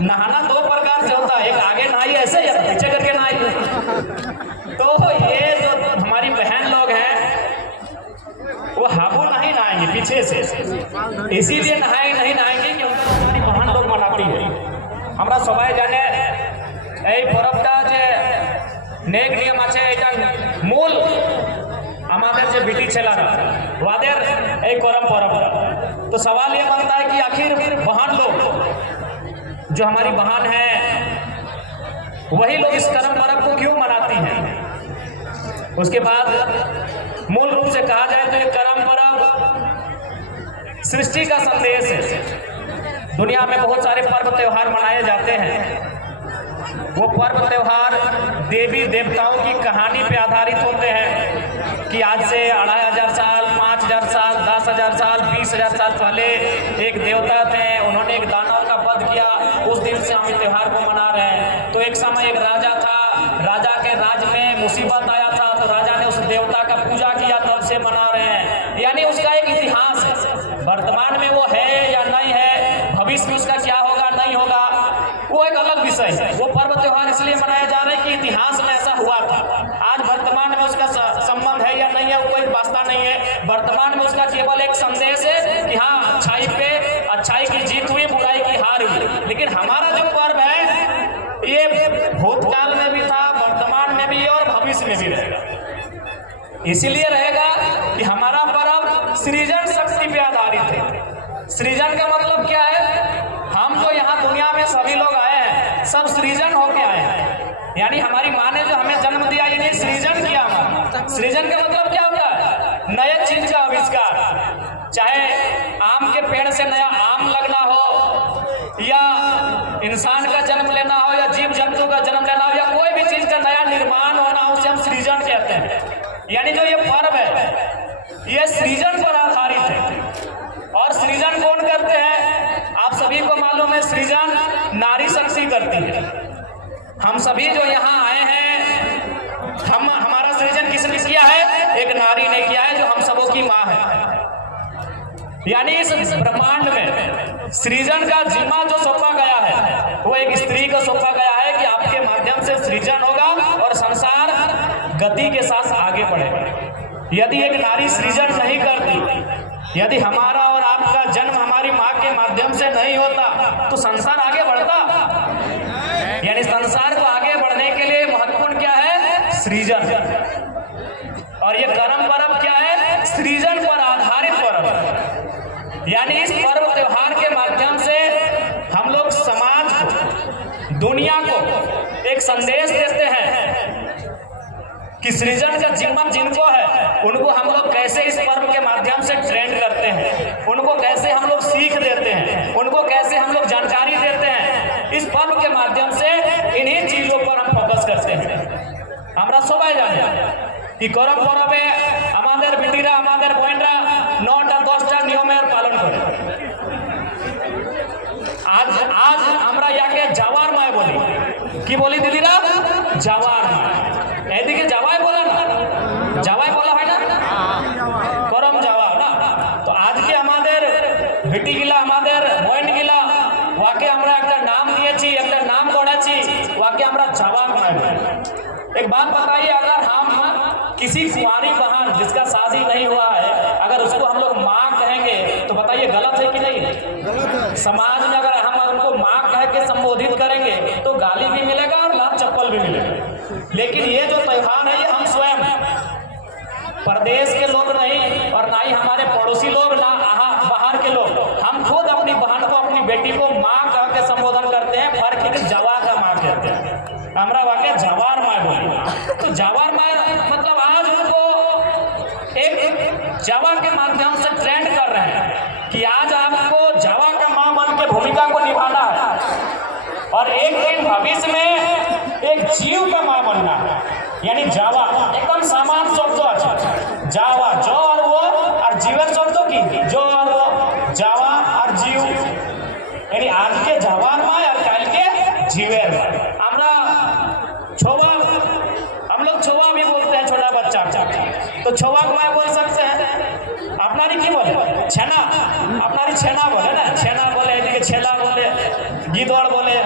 नहाना दो प्रकार से होता है, एक आगे नहाई ऐसे या पीछे करके नहाई। तो ये जो हमारी बहन लोग हैं वो हाबू नहीं नहाएंगे पीछे से, इसीलिए नहीं नहाएंगे कि उनको हमारी बहन लोग मनाती है। हमरा सबाई जाने এই পরবটা যে নেক নিয়ম আছে, এটা মূল আমাদের যে বিটি ছেলেরা ওদের এই করম পরবটা। तो सवाल ये बनता है कि आखिर बहन लोग जो हमारी बहन है वही लोग इस करम पर्व को क्यों मनाती हैं। उसके बाद मूल रूप से कहा जाए तो ये करम पर्व सृष्टि का संदेश है। दुनिया में बहुत सारे पर्व त्योहार मनाए जाते हैं। वो पर्व त्योहार देवी देवताओं की कहानी पे आधारित होते हैं कि आज से 2500 साल, 5000 साल, 10,000 साल, 20,000 साल पहले एक देवता थे, उन्होंने एक दानव का वध किया, उस दिन से हम इस त्योहार को मना रहे हैं। तो एक समय एक राजा था, राजा के राज में मुसीबत आया था, तो राजा ने उस देवता का पूजा किया, तब से मना रहे हैं। यानी उसका एक इतिहास है, वर्तमान में वो है या नहीं है, भविष्य में उसका क्या होगा नहीं होगा वो एक अलग विषय है। वो पर्व त्योहार इसलिए मनाया जा रहा है कि इतिहास में ऐसा हुआ था। आज वर्तमान में उसका संबंध है या नहीं है वो कोई वास्ता नहीं है। वर्तमान में उसका केवल एक संदेश है कि हाँ, अच्छाई पे अच्छाई की जीत हुई, बुराई की हार हुई। लेकिन हमारा जो पर्व है ये भूतकाल में भी था, वर्तमान में भी और भविष्य में भी रहेगा। इसीलिए रहेगा कि हमारा पर्व सृजन शक्ति पे आधारित है। सृजन का मतलब क्या है? हम जो यहाँ दुनिया में सभी लोग आए हैं सब सृजन होके आए हैं। यानी हमारी माँ ने जो हमें जन्म दिया यानी सृजन किया हमारा। सृजन का मतलब क्या होता है? नए चीज का आविष्कार। चाहे आम के पेड़ से नया आम लगना हो, या इंसान का जन्म लेना हो, या जीव जंतु का जन्म लेना हो, या कोई भी चीज का नया निर्माण होना हो, उसे हम सृजन कहते हैं। यानी जो ये पर्व है ये सृजन पर आधारित है। और सृजन कौन करते हैं? आप सभी को मालूम है, सृजन नारी शक्ति करती है। हम सभी जो यहाँ आए हैं, हमारा सृजन किसने किया है? एक नारी ने किया है जो हम सबों की माँ है। यानी इस ब्रह्मांड में सृजन का जिम्मा जो सौंपा गया है वो एक स्त्री को सौंपा गया है कि आपके माध्यम से सृजन होगा और संसार गति के साथ आगे बढ़ेगा। यदि एक नारी सृजन नहीं करती, यदि हमारा और आपका जन्म हमारी माँ के माध्यम से नहीं होता तो संसार आगे बढ़ता। यानी संसार को आगे बढ़ने के लिए महत्वपूर्ण क्या है? सृजन। और ये करम पर्व क्या है? सृजन पर आधारित पर्व। यानी इस पर्व त्योहार के माध्यम से हम लोग समाज को, दुनिया को एक संदेश देते हैं कि सृजन का जिम्मा जिनको है उनको हम लोग कैसे इस पर्व के माध्यम से ट्रेंड करते हैं, उनको कैसे हम लोग सीख देते हैं, उनको कैसे हम लोग जानकारी देते हैं। इस पर्व के माध्यम से इन्हीं चीजों पर हम फोकस करते हैं। हमरा सबाई जाने कि करम पर्वे हमारे बिटिरा हमारे बहनरा 9টা 10টা नियमेर पालन करे। आज आज আমরা ইয়াকে যাওয়ার মায় বলি। কি বলি দিদিরা? যাওয়ার মায়। এদিকে যাওয়াই বলে না, যাওয়াই বলা হয় না, করম যাওয়া না। তো আজকে আমাদের বেটি গিলা আমাদের বহন গিলা ওয়াকে আমরা একটা নাম দিয়েছি, একটা নাম গড়াচ্ছি, ওয়াকে আমরা যাওয়ার মায় বলি। एक बात बताइए, अगर हम किसी कुंवारी बहन जिसका शादी नहीं हुआ है अगर उसको हम लोग माँ कहेंगे तो बताइए गलत है कि नहीं? गलत है। समाज में अगर हम उनको माँ कह के संबोधित करेंगे तो गाली भी मिलेगा और लात चप्पल भी मिलेगा। लेकिन ये जो त्योहार है ये हम स्वयं, प्रदेश के लोग नहीं और ना ही हमारे पड़ोसी लोग, ना बाहर के लोग, हम खुद अपनी बहन को, अपनी बेटी को माँ कह के संबोधन करते हैं। फर्क है कि जवा का माँ कहते हैं, हमरा वाके जवार माँ बोली। तो जवार माँ मतलब आज उनको एक जवा के माध्यम से ट्रेंड कर रहे हैं कि आज आपको जवा का माँ बन के भूमिका को निभाना है और एक दिन भविष्य में एक जीव का माँ बनना है। यानी जावा एकदम समान शब्द আছে, जावा जो और वो, और जीवन शब्द की जो और वो, जावा और जीव। यानी आज के जवार माँ और कल के जीवेर माँ। আমরা छोवा, हम लोग छोवा भी बोलते हैं छोटा बच्चा, तो छोवा को मैं बोल सकते हैं। अपनारी की बोले छेना, अपनारी छेना बोले ना, छेना बोले, छेला बोले, गिदड़ बोले,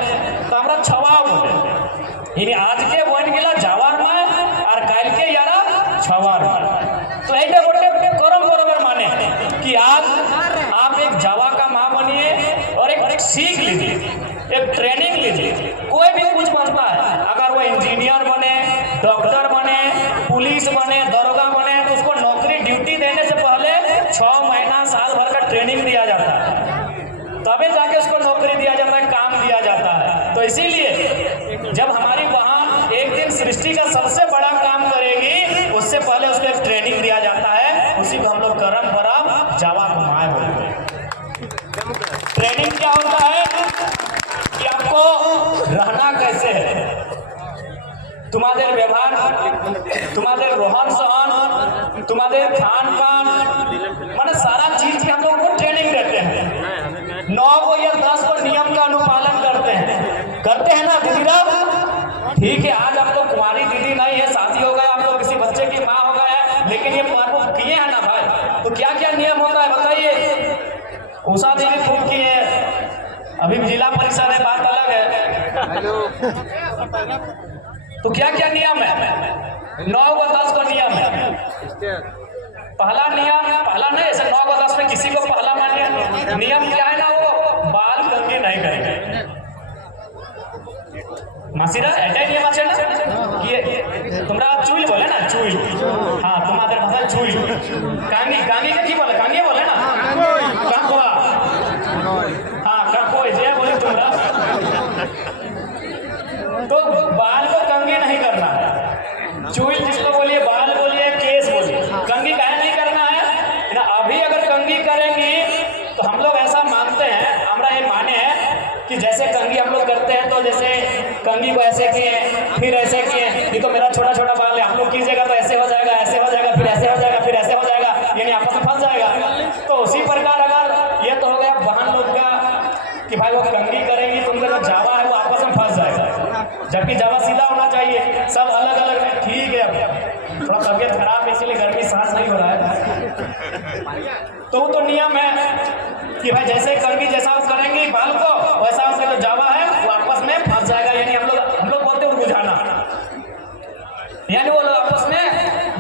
यानी आज के बन गिला जावार माय और काल के यारा छवार माय। तो ऐसे बोलते करम बराबर माने कि आज आप एक जावा का माँ बनिए और एक सीख लीजिए, एक ट्रेनिंग लीजिए। कोई भी कुछ बनता है, अगर वो इंजीनियर बने, डॉक्टर बने, पुलिस बने, दरोगा बने, तो उसको नौकरी ड्यूटी देने से पहले 6 महीना साल भर का ट्रेनिंग दिया जाता है, तभी जाके उसको नौकरी दिया जाता है, काम दिया जाता है। तो इसीलिए जब हमारी वहाँ एक दिन सृष्टि का सबसे बड़ा काम करेगी, उससे पहले उसको एक ट्रेनिंग दिया जाता है, उसी को हम लोग करम परम जावा घुमाए बोलते हैं। ट्रेनिंग क्या होता है कि आपको रहना कैसे है, तुम्हारे व्यवहार, तुम्हारे रोहन सहन, तुम्हारे खान पान, माने सारा चीज की हम लोग को ट्रेनिंग देते हैं। 9 को या 10 को नियम का अनुपालन करते हैं ना दीदी? ठीक है, आज आप तो कुंवारी दीदी नहीं है, शादी हो गया, आप तो किसी बच्चे की माँ हो गया, लेकिन ये पर्व किए हैं ना भाई, तो क्या क्या नियम होता है बताइए। उषा देवी खूब की है, अभी जिला परिषद है, बात अलग है। तो क्या क्या नियम है? 9 व 10 का नियम है। पहला नियम, पहला नहीं, ऐसे 9 व 10 में किसी को पहला मानिए। नियम क्या है ना, वो बाल कंघी नहीं करेंगे। मासीरा एटा नियम আছে না কি তোমরা চুল বলে না, চুল, হ্যাঁ তোমাদের ভাষায় চুল। কাঙ্গি, কাঙ্গিকে কি বলে? কাঙ্গি বলে না, কাকোয়া, হ্যাঁ কাকোই যে বলে তোমরা। तो बाल को कंघी नहीं करना है, चूल जिसको बोलिए, बाल बोलिए, केस बोलिए, कंघी काहे नहीं करना है ना। अभी अगर कंघी करेंगी तो हम लोग ऐसा मानते हैं, हमारा ये माने है कि जैसे कंघी हम लोग करते हैं, तो जैसे कंघी को ऐसे किए, फिर ऐसे किए, ये तो मेरा छोटा छोटा बाल है, हम लोग कीजिएगा तो ऐसे हो जाएगा, ऐसे हो जाएगा, फिर ऐसे हो जाएगा, फिर ऐसे हो जाएगा, यानी आपस में फंस जाएगा। तो उसी प्रकार अगर ये तो हो गया बहन लोग का कि भाई वो कंघी करेंगी तो उनका जो जावा है वो आपस में फंस जाएगा, जबकि जावा सीधा होना चाहिए, सब अलग अलग है। ठीक है, अब थोड़ा तबियत खराब है इसीलिए गर्मी सांस नहीं हो रहा है। तो वो तो नियम है कि भाई जैसे कंघी जैसा आप करेंगे बाल को, वैसा उसका जो जावा है वो आपस में फंस जाएगा, यानी हम लोग बोलते हैं बुझाना, यानी वो लोग आपस में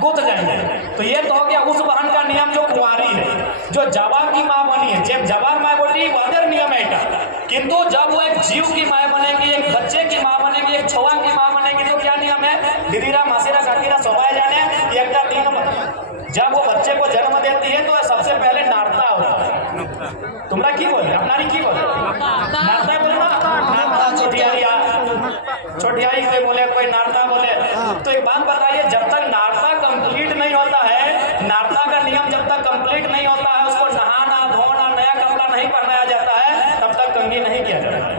गुथ जाएंगे। तो ये तो हो गया उस बहन का नियम जो कुंवारी है, जो जावा की माँ बनी है। जब जावा माँ बोली वादर नियम है, किंतु जब वो एक जीव की माँ बनेगी, एक बच्चे की माँ बनेगी, एक छुआ की माँ बनेगी, तो क्या नियम है? दीदीरा मासीरा काकीरा सबाए जाने एक नियम, जब वो बच्चे को जन्म देती है तो सबसे पहले नारता होता है। तुमरा की बोले, अपनारी की बोले? नारता बोले ना, नारता, छोटियाई कोई बोले, कोई नारता बोले। तो एक बात बताइए, जब तक नारता कंप्लीट नहीं होता है, नारता का नियम जब तक कंप्लीट नहीं होता है, उसको नहाना धोना, नया कपड़ा नहीं पहनाया जाता है, तब तक कंघी नहीं किया जाता है।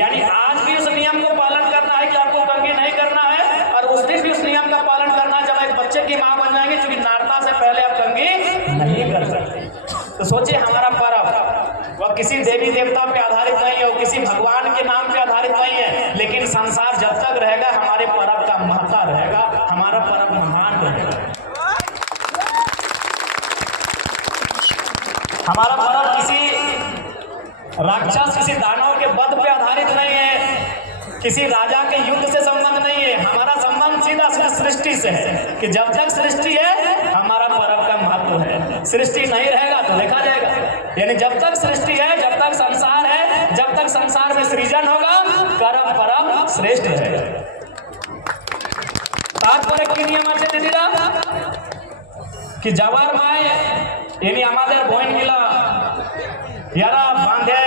यानी आज भी उस नियम को पालन करना है कि आपको कंघी नहीं करना है, और उस दिन भी उस नियम का पालन करना है जब एक बच्चे की माँ बन जाएंगे, क्योंकि नारता से पहले आप कंघी नहीं कर सकते। तो सोचिए, हमारा पर्व वह किसी देवी देवता पे आधारित नहीं है, वो किसी भगवान के नाम पे आधारित नहीं है, लेकिन संसार जब तक रहेगा हमारे पर्व का महत्ता रहेगा, हमारा पर्व महान रहेगा। हमारा पर्व किसी राक्षस, किसी दानव के वध पे आधारित नहीं है, किसी राजा के युद्ध से संबंध नहीं है। हमारा संबंध सीधा सृष्टि से है कि जब तक सृष्टि है हमारा पर्व का महत्व है, सृष्टि नहीं रहेगा तो देखा जाएगा। यानी जब तक सृष्टि है, जब तक संसार है, जब तक संसार में सृजन होगा, कर्म परम श्रेष्ठ है। तात्पर्य की नियम আছে দিদিরা कि जावार माय यानी আমাদের বইন গিলা यारा बांधे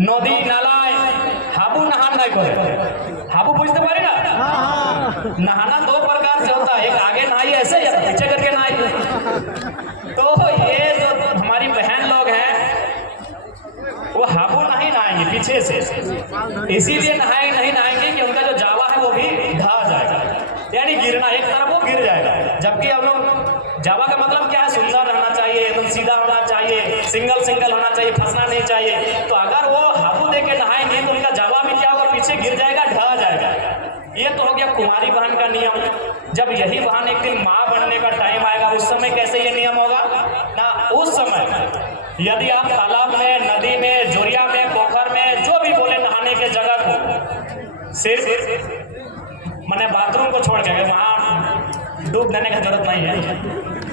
नदी नालाय हाबू नहान नहीं करे। हाबू बुझते पारे ना, नहाना 2 प्रकार से होता है, एक आगे नहाई ऐसे या पीछे करके नहाई। तो ये जो हमारी बहन लोग हैं वो हाबू नहीं नहाएंगे पीछे से, इसीलिए नहीं नहाएंगे कि उनका जो जावा है वो भी ढा जाएगा, यानी गिरना, एक तरफ वो गिर जाएगा। जबकि हम लोग जावा का मतलब क्या है? सुंदर रहना चाहिए, एकदम सीधा होना चाहिए, सिंगल होना चाहिए, फंसना नहीं चाहिए। तो अगर वो हाबू देके नहाएंगे तो उनका जावा भी क्या होगा? पीछे गिर जाएगा, ढह जाएगा। ये तो हो गया कुमारी बहन का नियम। जब यही बहन एक दिन माँ बनने का टाइम आएगा, उस समय कैसे ये नियम होगा ना? उस समय यदि आप तालाब में, नदी में, जोरिया में, पोखर में, जो भी बोले नहाने के जगह को, सिर्फ मैंने बाथरूम को छोड़ के वहाँ डूब देने की जरूरत नहीं है।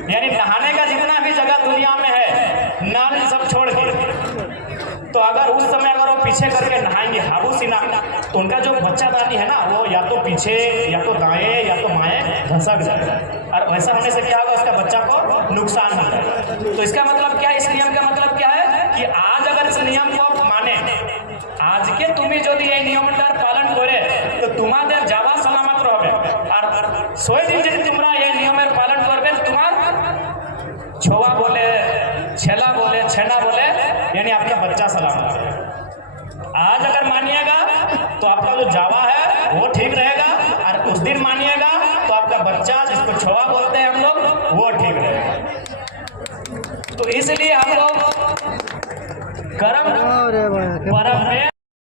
यानी नहाने का जितना भी जगह दुनिया में है नल सब छोड़ के, तो अगर उस समय अगर वो पीछे करके नहाएंगे हाबू सीना, तो उनका जो बच्चादानी है ना वो या तो पीछे या तो दाएं या तो बाएं धंसक जाएगा, और वैसा होने से क्या होगा, उसका बच्चा को नुकसान होता है। तो इसका मतलब क्या है, इस नियम का मतलब क्या है कि आज अगर इस नियम को आप माने, आज के तुम्हें जो ये नियमटार पालन करे तो तुम्हारे जावा सलामत रहोगे, और 100 दिन यदि तुम्हारा ये नियमेर पालन करबे तुम्हार छोवा बोले छेला बोले छेना बोले यानी आपका बच्चा सलामत रहेगा। आज अगर मानिएगा तो आपका जो जावा है वो ठीक रहेगा, और उस दिन मानिएगा तो आपका बच्चा जिसको छोवा बोलते हैं हम लोग वो ठीक रहेगा। तो इसलिए हम लोग कर्म पर्व में